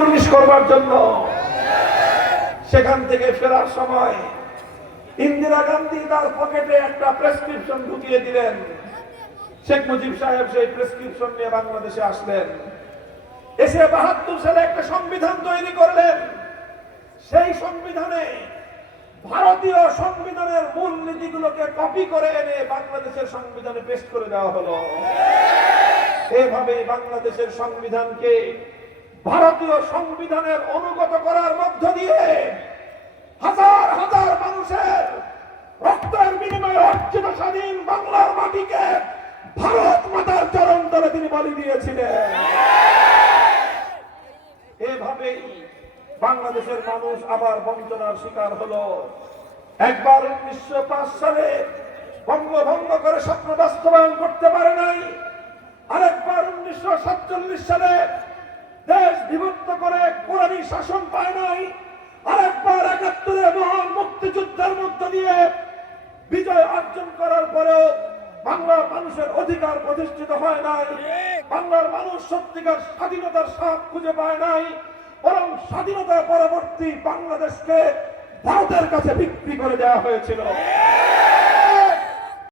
Police করবার জন্য সেখান থেকে ফেরার সময় ইন্দিরা গান্ধী তার পকেটে একটা প্রেসক্রিপশন ঢুকিয়ে দিলেন। শেখ মুজিব সাহেব সেই প্রেসক্রিপশন নিয়ে বাংলাদেশে আসলেন। এসে ৭২ সালে একটা সংবিধান তৈরি করলেন। সেই সংবিধানে ভারতীয় সংবিধানের মূল নীতিগুলোকে কপি করে এনে বাংলাদেশের সংবিধানে পেশ করে দেওয়া হলো। এভাবে বাংলাদেশের সংবিধানকে ভারতীয় সংবিধানের অনুগত করার মধ্য দিয়ে হাজার হাজার মানুষের রক্তের বিনিময়ে অর্জিত স্বাধীন বাংলার মাটিকে ভারত মাতার চরণ তলে তিনি বলি দিয়েছিলেন। এভাবেই বাংলাদেশের মানুষ আবার বঞ্চনার শিকার হলো। একবার ১৯০৫ সালে বঙ্গভঙ্গ করে স্বপ্ন বাস্তবায়ন করতে পারে নাই। আরেকবার ১৯৪৭ সালে দেশ বিভক্ত করে কোরআনী শাসন পায় নাই। আরেকবার ৭১ মহান মুক্তিযুদ্ধের মধ্য দিয়ে বিজয় অর্জন করার পরেও বাংলার মানুষের অধিকার প্রতিষ্ঠিত হয় নাই। বাংলার মানুষ সত্যিকার স্বাধীনতার স্বাদ খুঁজে পায় নাই, বরং স্বাধীনতা পরবর্তী বাংলাদেশকে ভারতের কাছে বিক্রি করে দেওয়া হয়েছিল।